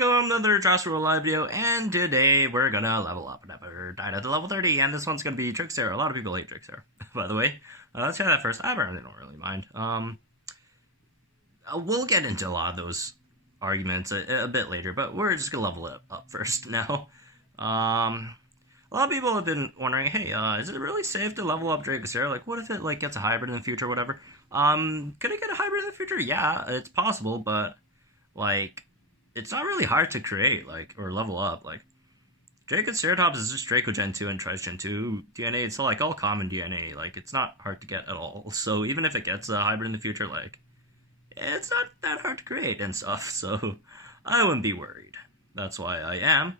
everybody, welcome to another Jurassic World Alive video, and today we're gonna level up another Dino to level 30, and this one's gonna be Dracoceratops. A lot of people hate Dracoceratops, by the way. Let's try that first. I really don't really mind. We'll get into a lot of those arguments a bit later, but we're just gonna level it up first now. A lot of people have been wondering, hey, is it really safe to level up Dracoceratops? Like, what if it, like, gets a hybrid in the future or whatever? Could it get a hybrid in the future? Yeah, it's possible, but, like, it's not really hard to create, like, or level up. Like, Dracoceratops is just Draco Gen 2 and Trice Gen 2 DNA. It's, like, all common DNA. Like, it's not hard to get at all. So even if it gets a hybrid in the future, like, it's not that hard to create and stuff. So I wouldn't be worried. That's why I am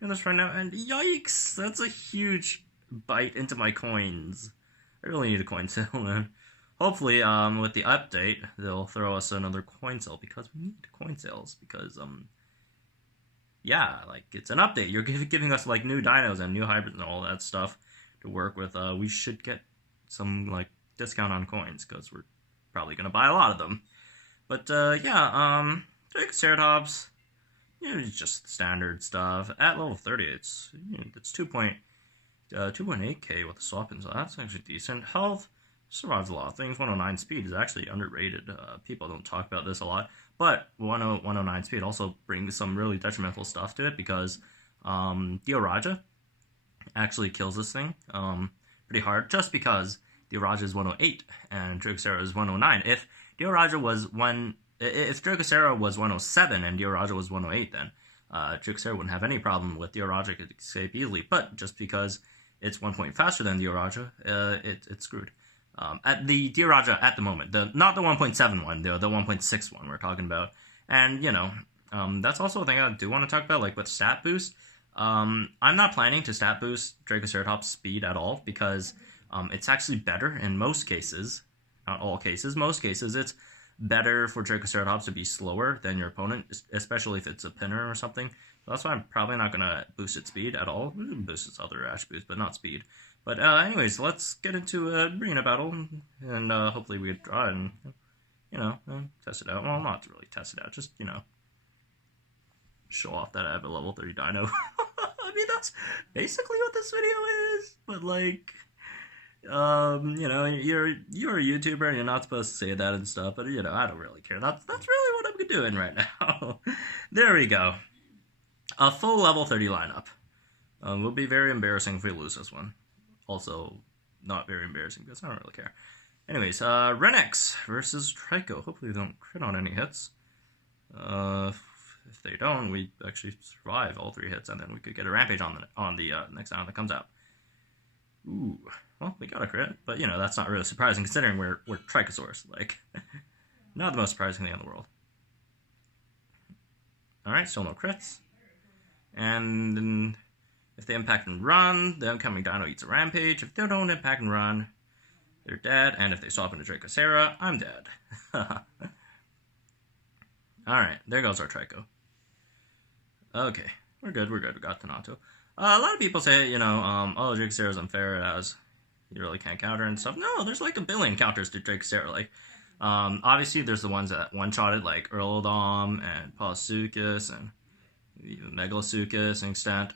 doing this right now. And yikes, that's a huge bite into my coins. I really need a coin sale, man. Hopefully, with the update, they'll throw us another coin sale, because we need coin sales, because, yeah, like, it's an update. You're giving us, like, new dinos and new hybrids and all that stuff to work with. We should get some, like, discount on coins, because we're probably going to buy a lot of them. But, yeah, Dracoceratops, you know, it's just standard stuff. At level 30, it's, you know, it's 2.8k with the swap-in, so that's actually decent. Health survives a lot of things. 109 speed is actually underrated. People don't talk about this a lot, but 109 speed also brings some really detrimental stuff to it, because Diloracheirus actually kills this thing pretty hard, just because Diloracheirus is 108 and Dracoceratops is 109. If Diloracheirus was if Dracoceratops was 107 and Diloracheirus was 108, then Dracoceratops wouldn't have any problem with Diloracheirus. It could escape easily, but just because it's 1 point faster than Diloracheirus, it's screwed. At the Diloracheirus at the moment, not the 1.7 one, the 1.6 one we're talking about. And, you know, that's also a thing I do want to talk about, like with stat boost. I'm not planning to stat boost Dracoceratops speed at all, because it's actually better in most cases. Not all cases, most cases, it's better for Dracoceratops to be slower than your opponent, especially if it's a pinner or something. So that's why I'm probably not going to boost its speed at all. Boost its other attributes, but not speed. But anyways, let's get into arena battle, and hopefully we get draw and, you know, test it out. Well, not really test it out, just, you know, show off that I have a level 30 dino. I mean, that's basically what this video is, but, like, you know, you're a YouTuber and you're not supposed to say that and stuff, but, you know, I don't really care. That's really what I'm doing right now. There we go. A full level 30 lineup. Will be very embarrassing if we lose this one. Also, not very embarrassing, because I don't really care. Anyways, Utarinex versus Trico. Hopefully they don't crit on any hits. If they don't, we actually survive all 3 hits, and then we could get a rampage on the next time that comes out. Ooh, well, we got a crit, but, you know, that's not really surprising, considering we're Trykosaurus. Like, not the most surprising thing in the world. Alright, still no crits. And if they impact and run, the incoming dino eats a rampage. If they don't impact and run, they're dead. And if they swap into Dracoceratops, I'm dead. Alright, there goes our Trico. Okay, we're good. We got Tenontorex. A lot of people say, you know, oh, Dracoceratops is unfair as you really can't counter and stuff. No, there's like a billion counters to Dracoceratops. Like, obviously there's the ones that one-shotted, like Earldom and Pausuchus and Megalasuchus and extent.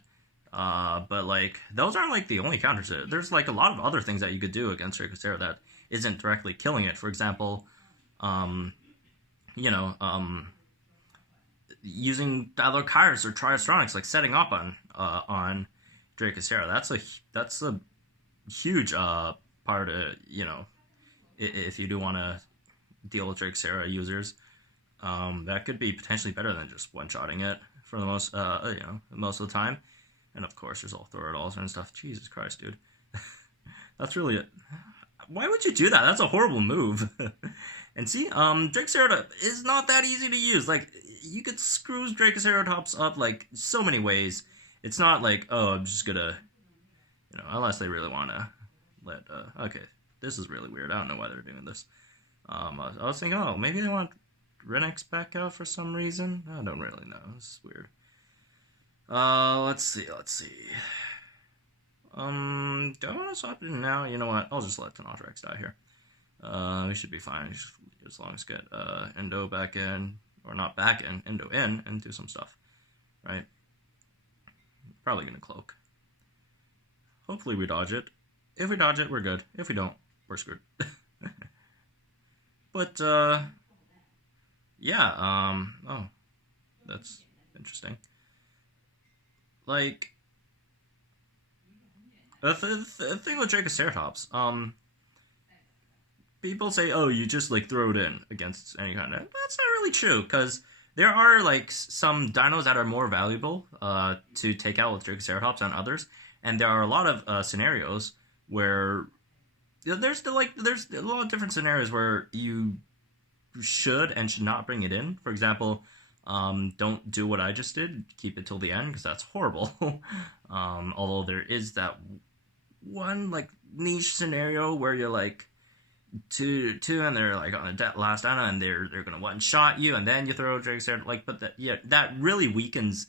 But, like, those aren't, like, the only counters. There's, like, a lot of other things that you could do against Dracoceratops that isn't directly killing it. For example, you know, using Diloracheirus or Trykosaurus, like, setting up on Dracoceratops. That's a huge, part of, you know, if you do want to deal with Dracoceratops users. That could be potentially better than just one-shotting it for the most, you know, most of the time. And of course, there's all Thorodals and stuff. Jesus Christ, dude. That's really it. Why would you do that? That's a horrible move. And see, Dracoceratops is not that easy to use. Like, you could screw Dracoceratops up, like, so many ways. It's not like, oh, I'm just gonna, you know, unless they really want to let, okay, this is really weird. I don't know why they're doing this. I was thinking, oh, maybe they want Utarinex back out for some reason. I don't really know. This is weird. Let's see. Do I want to swap it in now? You know what? I'll just let Tenontorex die here. We should be fine as long as get Indo back in, or not back in, Indo in, and do some stuff. right? Probably gonna cloak. Hopefully we dodge it. If we dodge it, we're good. If we don't, we're screwed. But, yeah, oh, that's interesting. Like, the thing with Dracoceratops, people say, oh, you just, like, throw it in against any kind of... That's not really true, because there are, like, some dinos that are more valuable, to take out with Dracoceratops than others, and there are a lot of, scenarios where... There's a lot of different scenarios where you should and should not bring it in. For example, don't do what I just did. Keep it till the end, because that's horrible. Although there is that one, like, niche scenario where you're, like, two, and they're, like, on the last dino, and they're gonna one-shot you, and then you throw a Dracoceratops. Like, but that really weakens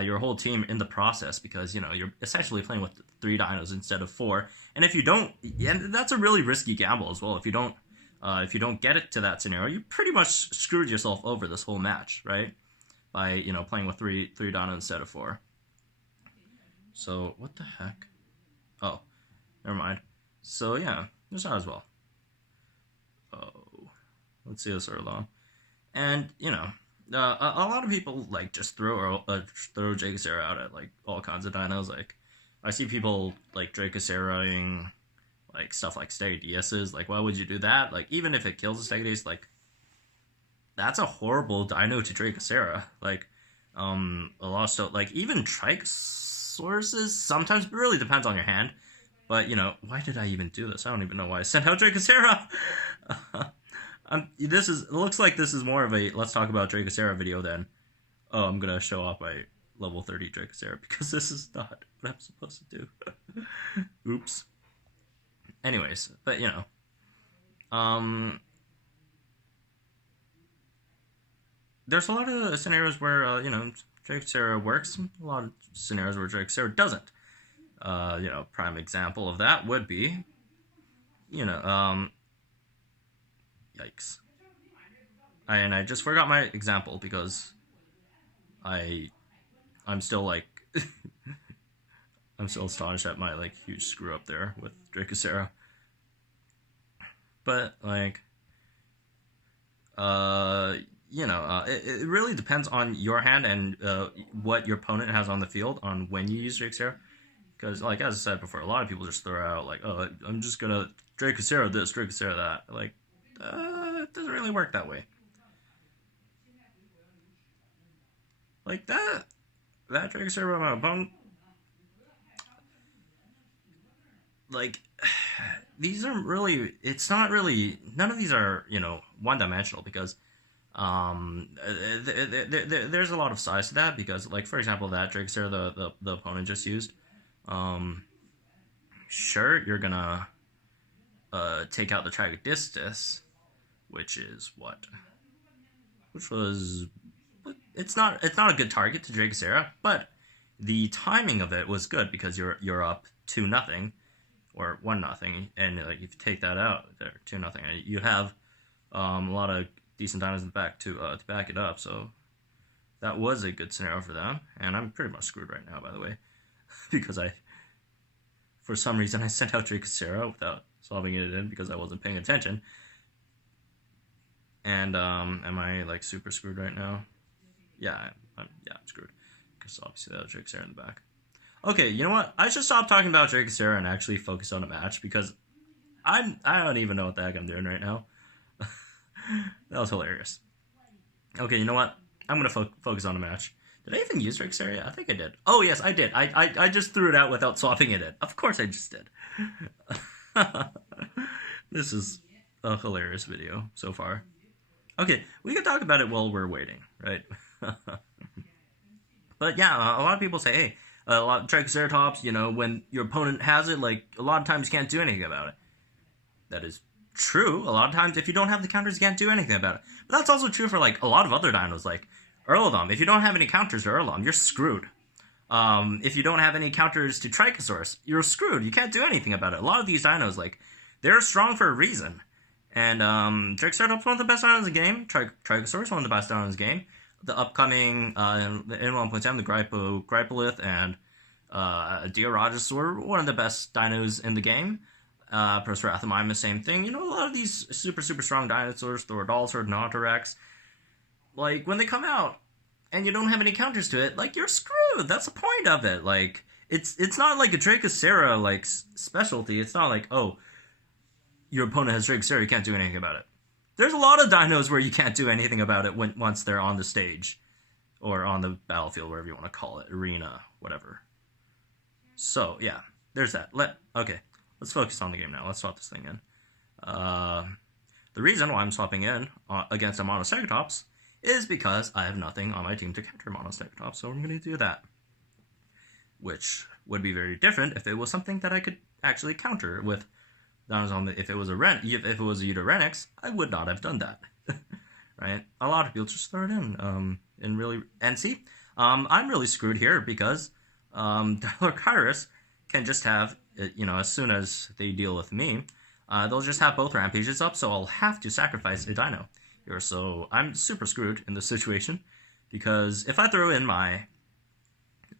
your whole team in the process, because, you know, you're essentially playing with 3 dinos instead of 4. And if you don't, and that's a really risky gamble as well. If you don't get it to that scenario, you pretty much screwed yourself over this whole match, right? By, you know, playing with 3 dinos instead of 4. So what the heck? Oh, never mind. So yeah, there's that as well. Oh, let's see this early. And you know, a lot of people like just throw Dracocera out at like all kinds of dinos. Like I see people like Dracoceraing like stuff like Stegodistis. Like why would you do that? Like even if it kills a Stegodistis, like that's a horrible dino to Dracocera. Like a lot of stuff, like even Trykosaurus sometimes, it really depends on your hand. But you know, why did I even do this? I don't even know why I sent out Dracocera. It looks like this is more of a let's talk about Dracocera video than I'm gonna show off my level 30 Dracocera, because this is not what I'm supposed to do. Oops. Anyways, but you know, there's a lot of scenarios where you know, Dracocera works. A lot of scenarios where Dracocera doesn't. You know, prime example of that would be, you know, yikes. I just forgot my example because I'm still like I'm still astonished at my like huge screw up there with Dracocera. But like you know, it really depends on your hand and what your opponent has on the field on when you use Dracocera. Because, like, as I said before, a lot of people just throw out, like, oh, I'm just gonna Dracocera this, Dracocera that. Like, it doesn't really work that way. Like, that Dracocera by my opponent, like, these aren't really, it's not really, none of these are, you know, one-dimensional, because there's a lot of size to that, because, like, for example, that Dracocera the opponent just used, sure, you're gonna take out the Tragodistis, which is what? Which was, it's not a good target to Dracocera, but the timing of it was good because you're up 2-0 or 1-0, and like if you take that out, there 2-0, you have a lot of decent dinos in the back to back it up. So that was a good scenario for them, and I'm pretty much screwed right now, by the way. Because for some reason, I sent out Dracocera without solving it in because I wasn't paying attention. And, am I, like, super screwed right now? Yeah, I'm screwed. Because obviously that was Dracocera in the back. Okay, you know what? I should stop talking about Dracocera and actually focus on a match, because I don't even know what the heck I'm doing right now. That was hilarious. Okay, you know what? I'm going to focus on a match. Did I even use Dracocera? I think I did. Oh, yes, I did. I just threw it out without swapping it in. Of course I just did. This is a hilarious video so far. Okay, we can talk about it while we're waiting, right? But yeah, a lot of people say, hey, a lot of Triceratops, you know, when your opponent has it, like, a lot of times you can't do anything about it. That is true. A lot of times, if you don't have the counters, you can't do anything about it. But that's also true for, like, a lot of other dinos, like Earlodom. If you don't have any counters to Earlodom, you're screwed. If you don't have any counters to Trykosaurus, you're screwed. You can't do anything about it. A lot of these dinos, like, they're strong for a reason. And Triceratops, one of the best dinos in the game. Trykosaurus, one of the best dinos in the game. the upcoming in 1.10, the Gripolith and Diloracheirus were one of the best dinos in the game. Prosperathomime, same thing. You know, a lot of these super strong dinosaurs, Thorodolsaur, Tenontorex, like when they come out and you don't have any counters to it, like you're screwed. That's the point of it. Like it's not like a Dracoceratops like specialty. It's not like, oh, your opponent has Dracoceratops, you can't do anything about it. There's a lot of dinos where you can't do anything about it once they're on the stage or on the battlefield, whatever you want to call it, arena, whatever. So yeah, there's that. Let's focus on the game now. Let's swap this thing in. The reason why I'm swapping in against a Monoceratops is because I have nothing on my team to counter Monoceratops, so I'm going to do that. Which would be very different if it was something that I could actually counter with dinos on the. If it was a Utarinex, I would not have done that. Right? A lot of people just throw it in. And see, I'm really screwed here because Diloracheirus can just have, as soon as they deal with me, they'll just have both rampages up, so I'll have to sacrifice a dino here. So I'm super screwed in this situation because if I throw in my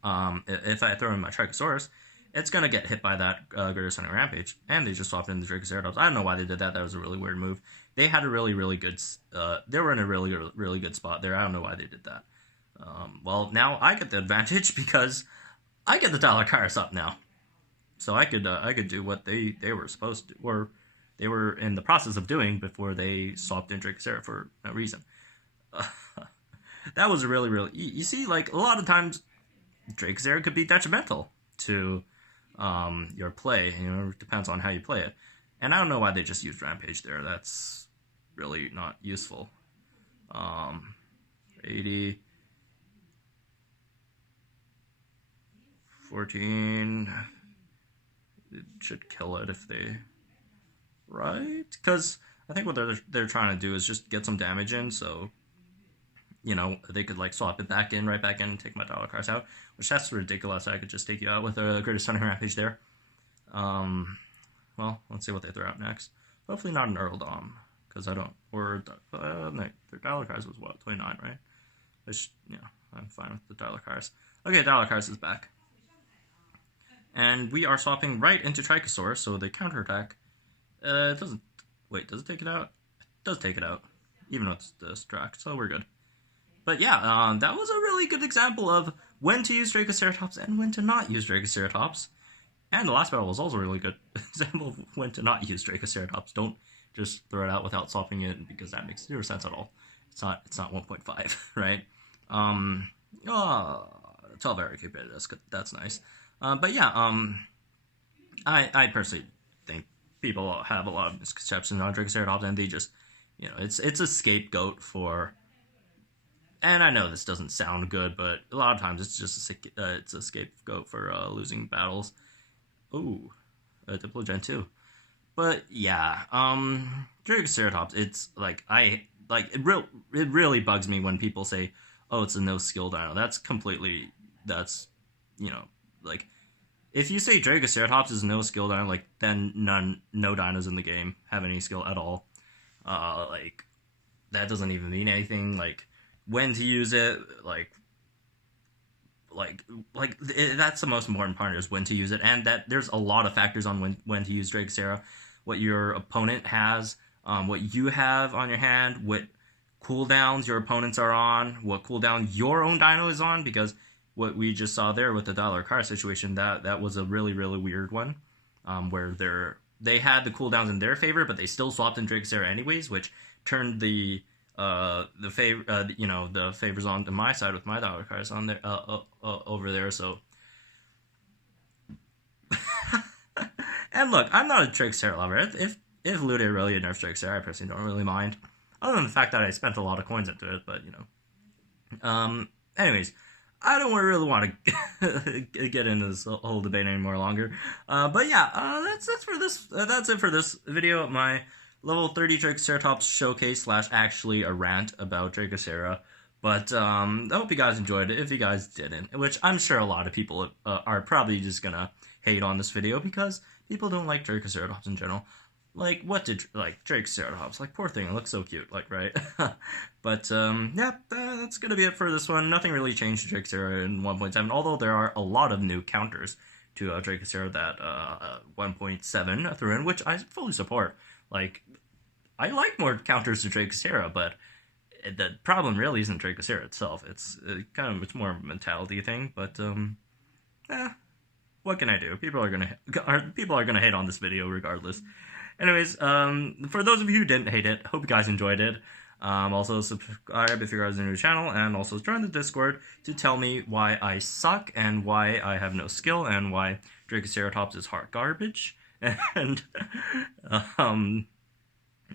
Trykosaurus, it's gonna get hit by that Greater Sonic Rampage, and they just swapped in the Dracoceratops. I don't know why they did that. That was a really weird move. They had a really good. They were in a really good spot there. I don't know why they did that. Well, now I get the advantage because I get the Diloracheirus up now, so I could do what they were supposed to, or they were in the process of doing before they swapped in Dracoceratops for no reason. That was really. You see, like a lot of times, Dracoceratops could be detrimental to your play. It depends on how you play it. And I don't know why they just used Rampage there. That's really not useful. 80, 14. It should kill it if they, right? Because I think what they're trying to do is just get some damage in, so they could like swap it right back in and take my Diloracheirus out, which that's ridiculous. I could just take you out with a Greatest Stunning Rampage there. Well, let's see what they throw out next. Hopefully not an Earldom, because I don't, or their Diloracheirus was what, 29, right? I'm fine with the Diloracheirus. Okay, Diloracheirus is back. And we are swapping right into Trykosaurus, so the counterattack, it doesn't, wait, does it take it out? It does take it out, even with the Drac, so we're good. But yeah, that was a really good example of when to use Dracoceratops and when to not use Dracoceratops. And the last battle was also a really good example of when to not use Dracoceratops. Don't just throw it out without swapping it, because that makes zero sense at all. It's not 1.5, right? It's all very competitive. That's nice. But yeah, I personally think people have a lot of misconceptions on Dracoceratops, and they just, it's a scapegoat for. And I know this doesn't sound good, but a lot of times it's just it's a scapegoat for losing battles. Ooh, Diplo Gen 2. But yeah, Dracoceratops, it's like it really bugs me when people say, oh, it's a no skill dino. That's like, if you say Dracoceratops is no skill dino, like, then no dinos in the game have any skill at all. Like, that doesn't even mean anything. Like, when to use it, that's the most important part, is when to use it, and that there's a lot of factors on when to use Dracoceratops. What your opponent has, what you have on your hand, what cooldowns your opponents are on, what cooldown your own dino is on, because what we just saw there with the Diloracheirus situation, that was a really weird one, where they had the cooldowns in their favor, but they still swapped in Dracoceratops anyways, which turned the favors on to my side with my Diloracheirus on there over there. So, and look, I'm not a Dracoceratops lover. If Lude really nerfs Dracoceratops, I personally don't really mind, other than the fact that I spent a lot of coins into it. But anyways, I don't really want to get into this whole debate anymore longer. But yeah, that's it for this video. My level 30 Dracoceratops showcase / actually a rant about Dracoceratops. But I hope you guys enjoyed it. If you guys didn't, which I'm sure a lot of people are probably just gonna hate on this video because people don't like Dracoceratops in general. like, what did, like, Dracoceratops, like, poor thing, it looks so cute, like, right? But, yeah, that's gonna be it for this one. Nothing really changed to Dracocera in 1.7, although there are a lot of new counters to Dracocera that 1.7 threw in, which I fully support. Like, I like more counters to Dracocera, but the problem really isn't Dracocera itself. It's it's more of a mentality thing, but, what can I do? People are gonna hate on this video regardless. Anyways, for those of you who didn't hate it, hope you guys enjoyed it. Also subscribe if you guys are new to the channel, and also join the Discord to tell me why I suck and why I have no skill and why Dracoceratops is hard garbage. And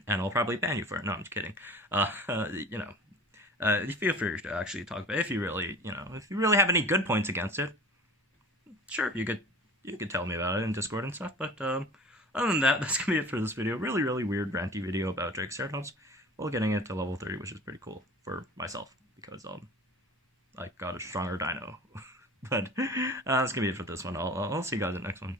and I'll probably ban you for it. No, I'm just kidding. You know, feel free to actually talk about it if you really, if you really have any good points against it. Sure, you could tell me about it in Discord and stuff. But other than that, that's gonna be it for this video. Really, really weird, ranty video about Dracoceratops. While getting it to level 30, which is pretty cool for myself because I got a stronger dino. But that's gonna be it for this one. I'll see you guys in the next one.